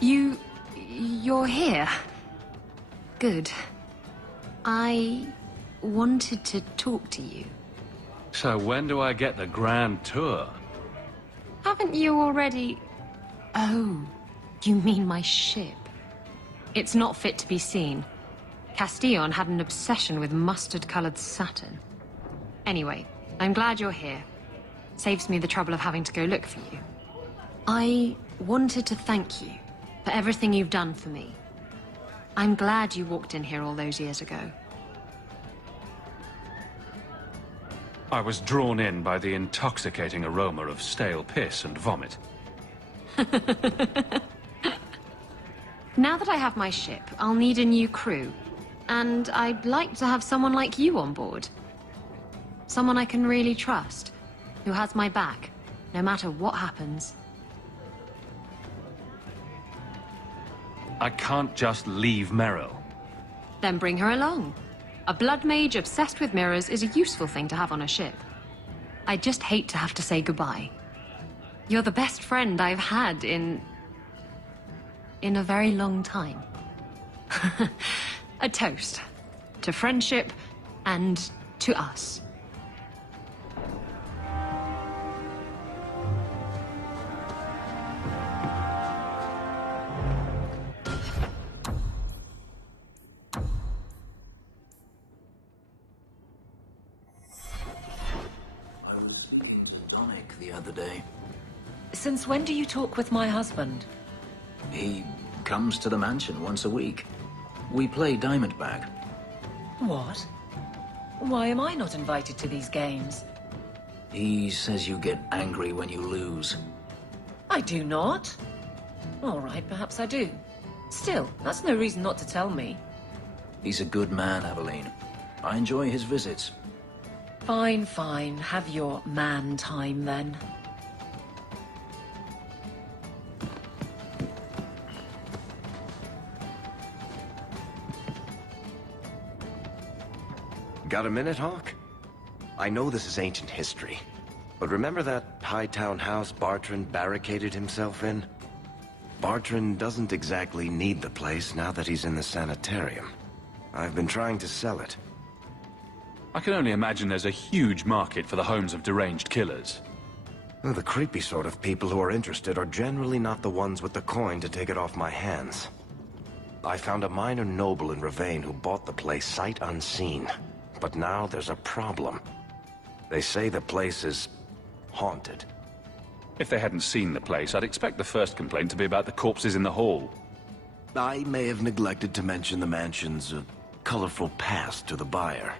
You're here. Good. I wanted to talk to you. So when do I get the grand tour? Haven't you already... Oh, you mean my ship. It's not fit to be seen. Castillon had an obsession with mustard-colored satin. Anyway, I'm glad you're here. Saves me the trouble of having to go look for you. I wanted to thank you for everything you've done for me. I'm glad you walked in here all those years ago. I was drawn in by the intoxicating aroma of stale piss and vomit. Now that I have my ship, I'll need a new crew. And I'd like to have someone like you on board. Someone I can really trust, who has my back, no matter what happens. I can't just leave Nero. Then bring her along. A blood mage obsessed with mirrors is a useful thing to have on a ship. I just hate to have to say goodbye. You're the best friend I've had in a very long time. A toast to friendship and to us. The other day. Since when do you talk with my husband? He comes to the mansion once a week. We play Diamondback. What? Why am I not invited to these games? He says you get angry when you lose. I do not. All right, perhaps I do. Still, that's no reason not to tell me. He's a good man, Aveline. I enjoy his visits. Fine, fine. Have your man time, then. Got a minute, Hawk? I know this is ancient history, but remember that Hightown house Bartrand barricaded himself in? Bartrand doesn't exactly need the place now that he's in the sanitarium. I've been trying to sell it. I can only imagine there's a huge market for the homes of deranged killers. Well, the creepy sort of people who are interested are generally not the ones with the coin to take it off my hands. I found a minor noble in Ravane who bought the place sight unseen. But now there's a problem. They say the place is haunted. If they hadn't seen the place, I'd expect the first complaint to be about the corpses in the hall. I may have neglected to mention the mansion's colorful past to the buyer.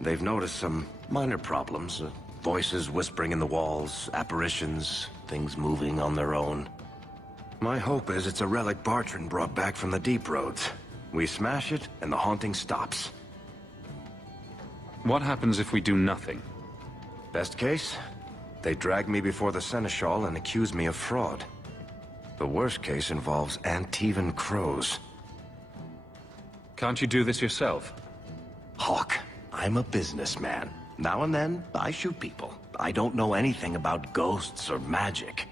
They've noticed some minor problems. Voices whispering in the walls, apparitions, things moving on their own. My hope is it's a relic Bartrand brought back from the Deep Roads. We smash it, and the haunting stops. What happens if we do nothing? Best case, they drag me before the Seneschal and accuse me of fraud. The worst case involves Antivan crows. Can't you do this yourself? Hawk, I'm a businessman. Now and then, I shoot people. I don't know anything about ghosts or magic.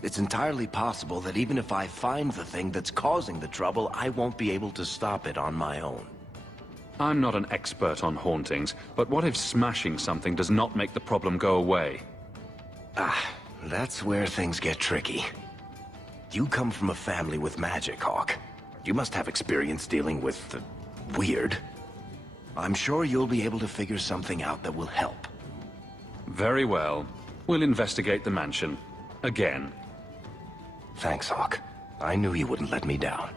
It's entirely possible that even if I find the thing that's causing the trouble, I won't be able to stop it on my own. I'm not an expert on hauntings, but what if smashing something does not make the problem go away? That's where things get tricky. You come from a family with magic, Hawk. You must have experience dealing with the weird. I'm sure you'll be able to figure something out that will help. Very well. We'll investigate the mansion. Again. Thanks, Hawk. I knew you wouldn't let me down.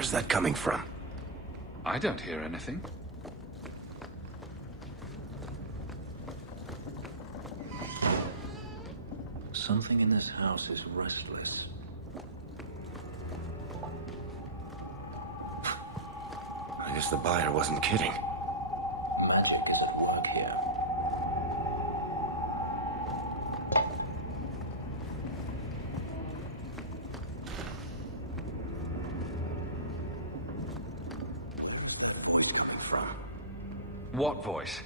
Where's that coming from? I don't hear anything. Something in this house is restless. I guess the buyer wasn't kidding. Magic is at work here. From. What voice?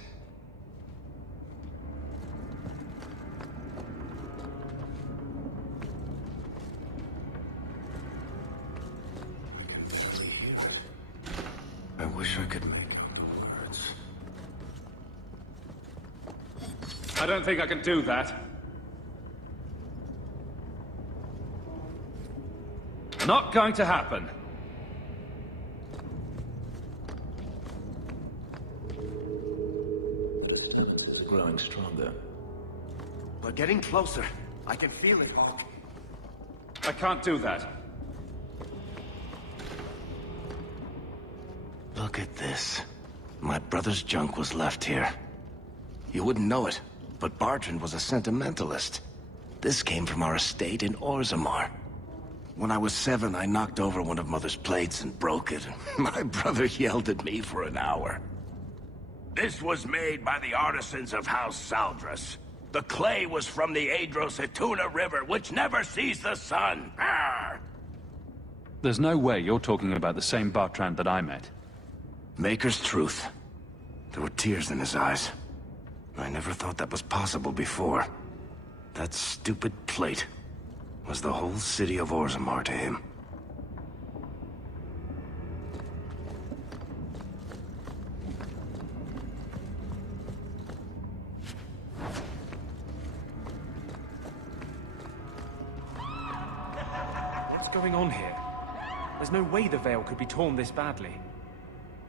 I wish I could make words. I don't think I can do that. Not going to happen. It's growing stronger. We're getting closer. I can feel it, Hawk. I can't do that. Look at this. My brother's junk was left here. You wouldn't know it, but Bartrand was a sentimentalist. This came from our estate in Orzammar. When I was 7, I knocked over one of Mother's plates and broke it. My brother yelled at me for an hour. This was made by the artisans of House Saldras. The clay was from the Adro-Setuna River, which never sees the sun. Arr! There's no way you're talking about the same Bartrand that I met. Maker's truth. There were tears in his eyes. I never thought that was possible before. That stupid plate was the whole city of Orzammar to him. What's going on here? There's no way the veil could be torn this badly.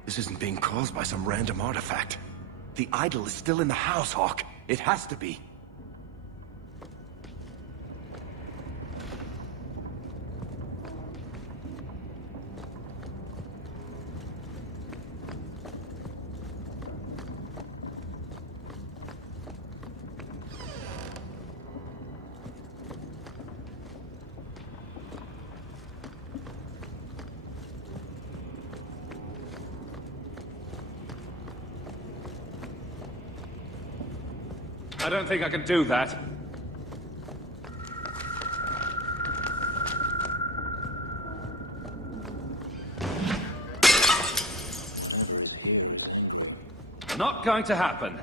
This isn't being caused by some random artifact. The idol is still in the house, Hawk. It has to be. I don't think I can do that. Not going to happen.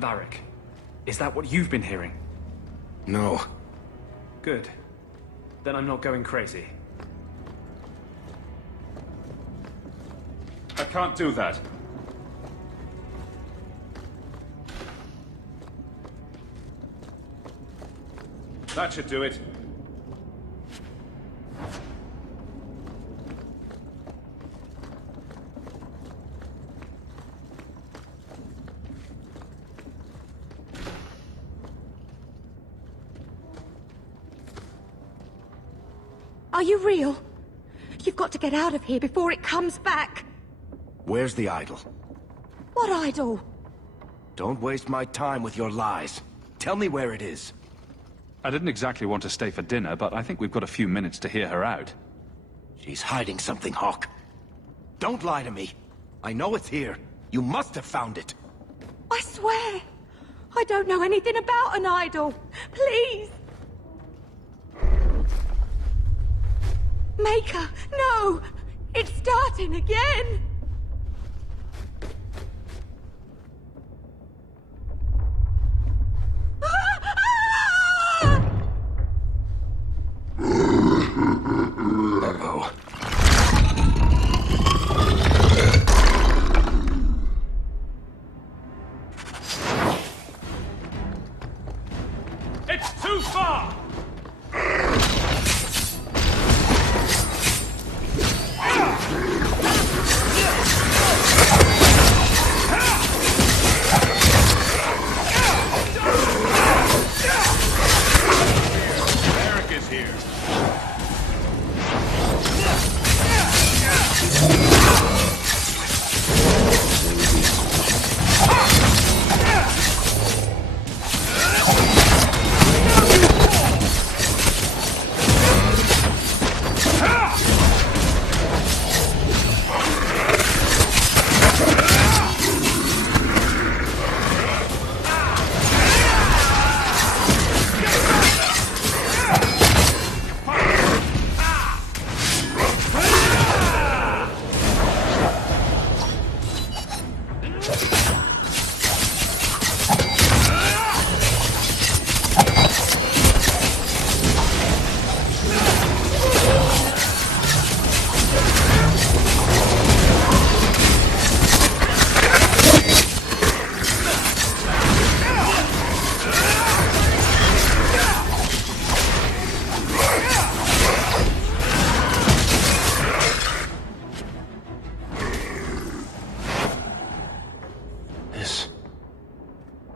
Varric, is that what you've been hearing? No. Good. Then I'm not going crazy. I can't do that. That should do it. Are you real? You've got to get out of here before it comes back. Where's the idol? What idol? Don't waste my time with your lies. Tell me where it is. I didn't exactly want to stay for dinner, but I think we've got a few minutes to hear her out. She's hiding something, Hawk. Don't lie to me. I know it's here. You must have found it. I swear. I don't know anything about an idol. Please. Maker, no! It's starting again! Uh-oh. It's too far!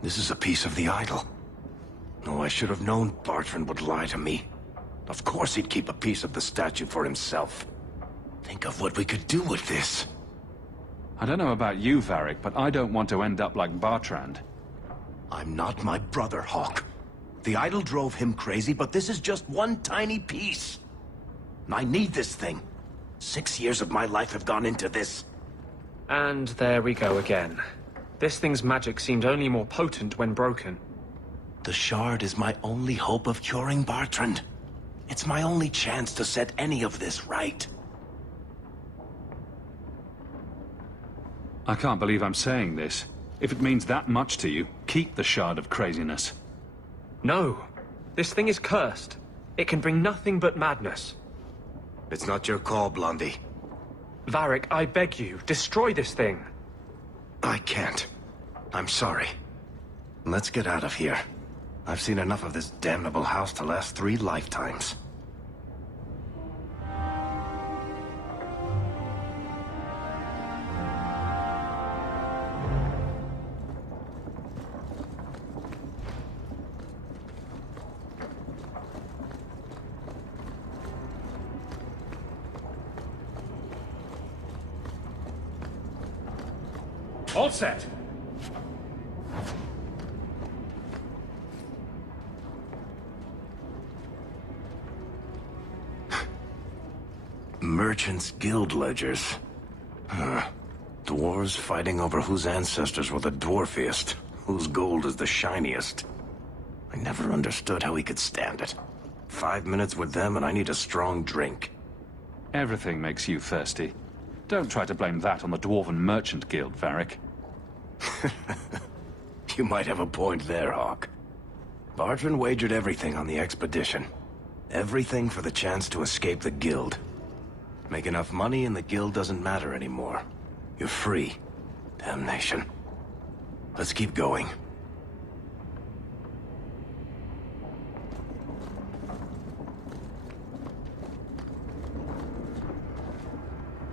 This is a piece of the idol. Oh, I should have known Bartrand would lie to me. Of course he'd keep a piece of the statue for himself. Think of what we could do with this. I don't know about you, Varric, but I don't want to end up like Bartrand. I'm not my brother, Hawk. The idol drove him crazy, but this is just one tiny piece. I need this thing. 6 years of my life have gone into this. And there we go again. This thing's magic seemed only more potent when broken. The shard is my only hope of curing Bartrand. It's my only chance to set any of this right. I can't believe I'm saying this. If it means that much to you, keep the Shard of Craziness. No. This thing is cursed. It can bring nothing but madness. It's not your call, Blondie. Varric, I beg you, destroy this thing. I can't. I'm sorry. Let's get out of here. I've seen enough of this damnable house to last 3 lifetimes. All set. Merchants' Guild ledgers. Dwarves fighting over whose ancestors were the dwarfiest, whose gold is the shiniest. I never understood how he could stand it. 5 minutes with them and I need a strong drink. Everything makes you thirsty. Don't try to blame that on the Dwarven Merchant Guild, Varric. You might have a point there, Hawk. Bartrand wagered everything on the expedition. Everything for the chance to escape the Guild. Make enough money and the Guild doesn't matter anymore. You're free. Damnation. Let's keep going.